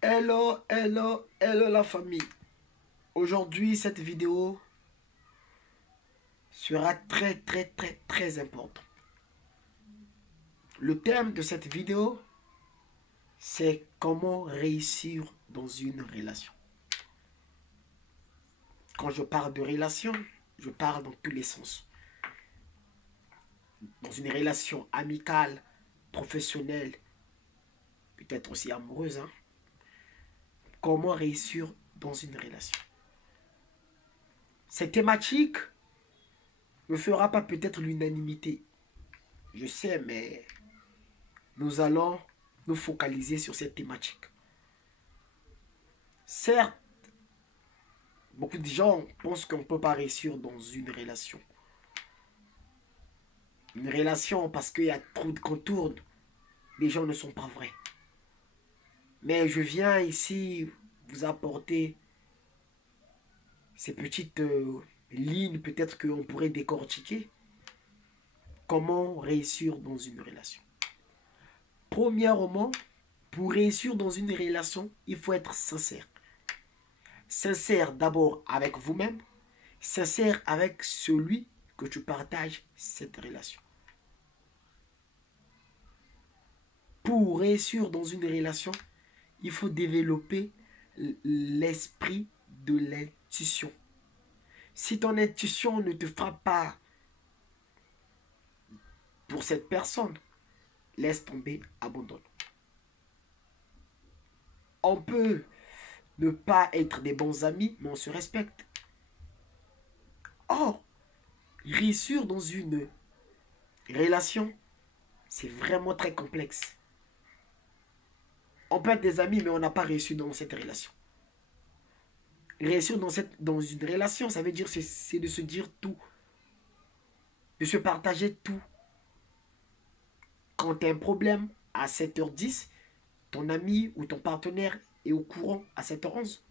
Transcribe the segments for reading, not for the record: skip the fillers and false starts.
Hello, hello, hello la famille. Aujourd'hui, cette vidéo sera très importante. Le thème de cette vidéo, c'est comment réussir dans une relation. Quand je parle de relation, je parle dans tous les sens. Dans une relation amicale, professionnelle, peut-être aussi amoureuse. Comment réussir dans une relation. Cette thématique ne fera pas peut-être l'unanimité. Je sais, mais nous allons nous focaliser sur cette thématique. Certes, beaucoup de gens pensent qu'on ne peut pas réussir dans une relation. Une relation, parce qu'il y a trop de contours, les gens ne sont pas vrais. Mais je viens ici vous apporter ces petites lignes, peut-être qu'on pourrait décortiquer. Comment réussir dans une relation. Premièrement, pour réussir dans une relation, il faut être sincère. Sincère d'abord avec vous-même, sincère avec celui que tu partages cette relation. Pour réussir dans une relation, il faut développer l'esprit de l'intuition. Si ton intuition ne te frappe pas pour cette personne, laisse tomber, abandonne. On peut ne pas être des bons amis, mais on se respecte. Or, réussir dans une relation, c'est vraiment très complexe. On peut être des amis, mais on n'a pas réussi dans cette relation. Réussir dans une relation, ça veut dire c'est de se dire tout, de se partager tout. Quand tu as un problème à 7h10, ton ami ou ton partenaire est au courant à 7h11.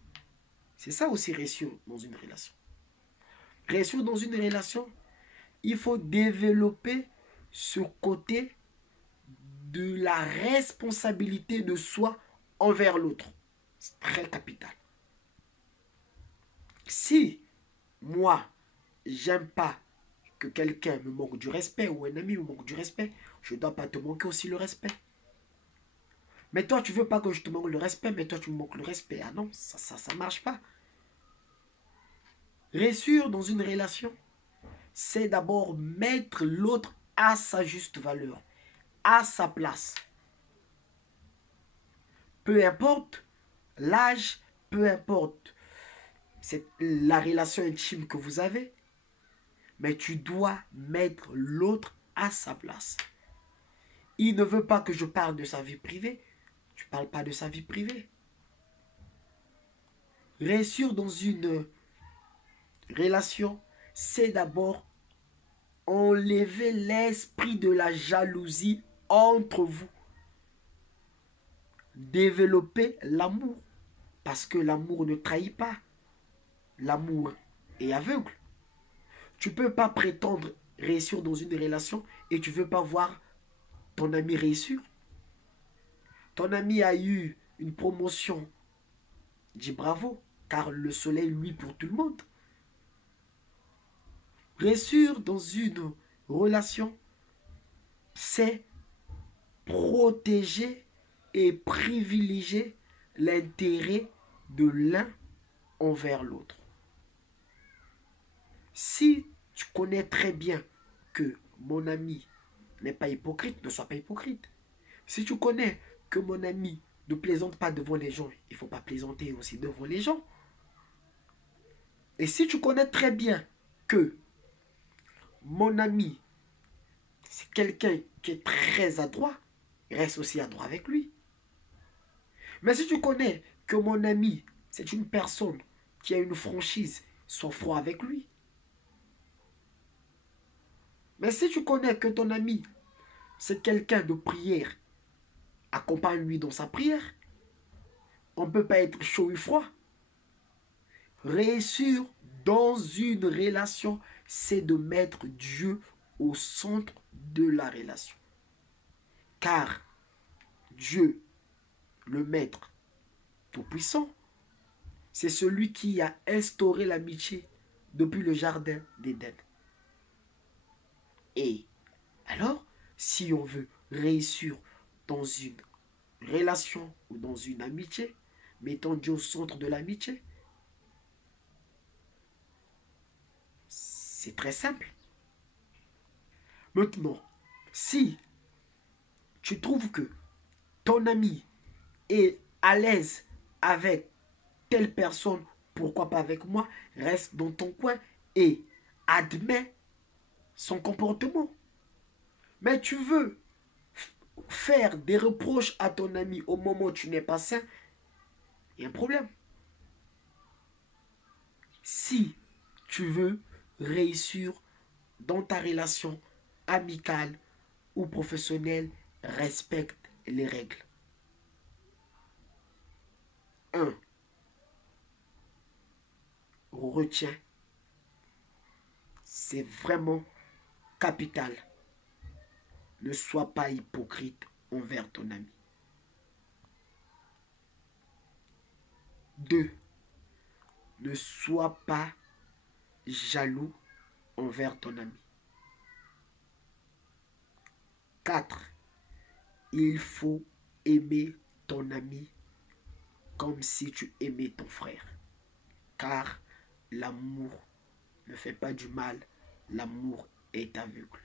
C'est ça aussi réussir dans une relation. Réussir dans une relation, il faut développer ce côté de la responsabilité de soi envers l'autre. C'est très capital. Si moi, j'aime pas que quelqu'un me manque du respect ou un ami me manque du respect, je ne dois pas te manquer aussi le respect. Mais toi, tu veux pas que je te manque le respect, mais toi, tu me manques le respect. Ah non, ça marche pas. Réussir dans une relation, c'est d'abord mettre l'autre à sa juste valeur, à sa place. Peu importe l'âge, peu importe la relation intime que vous avez, mais tu dois mettre l'autre à sa place. Il ne veut pas que je parle de sa vie privée, tu ne parles pas de sa vie privée. Réussir dans une relation, c'est d'abord enlever l'esprit de la jalousie entre vous. Développer l'amour. Parce que l'amour ne trahit pas. L'amour est aveugle. Tu ne peux pas prétendre réussir dans une relation et tu ne veux pas voir ton ami réussir. Ton ami a eu une promotion. Dis bravo, car le soleil luit pour tout le monde. Réussir dans une relation, c'est protéger et privilégier l'intérêt de l'un envers l'autre. Si tu connais très bien que mon ami n'est pas hypocrite, ne sois pas hypocrite. Si tu connais que mon ami ne plaisante pas devant les gens, il ne faut pas plaisanter aussi devant les gens. Et si tu connais très bien que mon ami, c'est quelqu'un qui est très adroit, reste aussi adroit avec lui. Mais si tu connais que mon ami, c'est une personne qui a une franchise, sois froid avec lui. Mais si tu connais que ton ami, c'est quelqu'un de prière, accompagne-lui dans sa prière. On ne peut pas être chaud et froid. Réussir dans une relation, c'est de mettre Dieu au centre de la relation. Car Dieu, le maître, Tout-Puissant. C'est celui qui a instauré l'amitié depuis le jardin d'Éden. Et alors, si on veut réussir dans une relation ou dans une amitié, mettons Dieu au centre de l'amitié, c'est très simple. Maintenant, si tu trouves que ton ami est à l'aise avec telle personne, pourquoi pas avec moi, reste dans ton coin et admets son comportement. Mais tu veux faire des reproches à ton ami au moment où tu n'es pas sain, il y a un problème. Si tu veux réussir dans ta relation amicale ou professionnelle, respecte les règles. 1. Retiens, c'est vraiment capital. Ne sois pas hypocrite envers ton ami. 2. Ne sois pas jaloux envers ton ami. 4. Il faut aimer ton ami comme si tu aimais ton frère. Car l'amour ne fait pas du mal, l'amour est aveugle.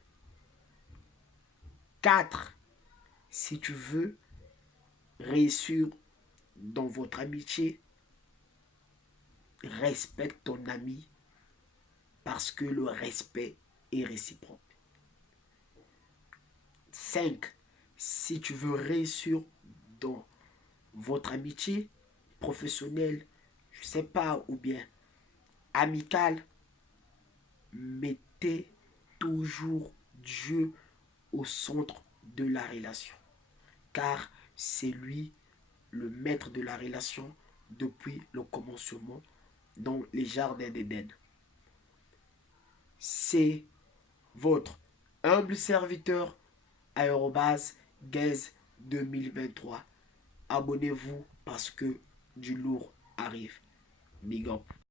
4. Si tu veux réussir dans votre amitié, respecte ton ami parce que le respect est réciproque. 5. Si tu veux réussir dans votre amitié professionnelle, je ne sais pas, ou bien amicale, mettez toujours Dieu au centre de la relation. Car c'est lui le maître de la relation depuis le commencement dans les jardins d'Éden. C'est votre humble serviteur @Gaze 2023. Abonnez-vous parce que du lourd arrive. Big up.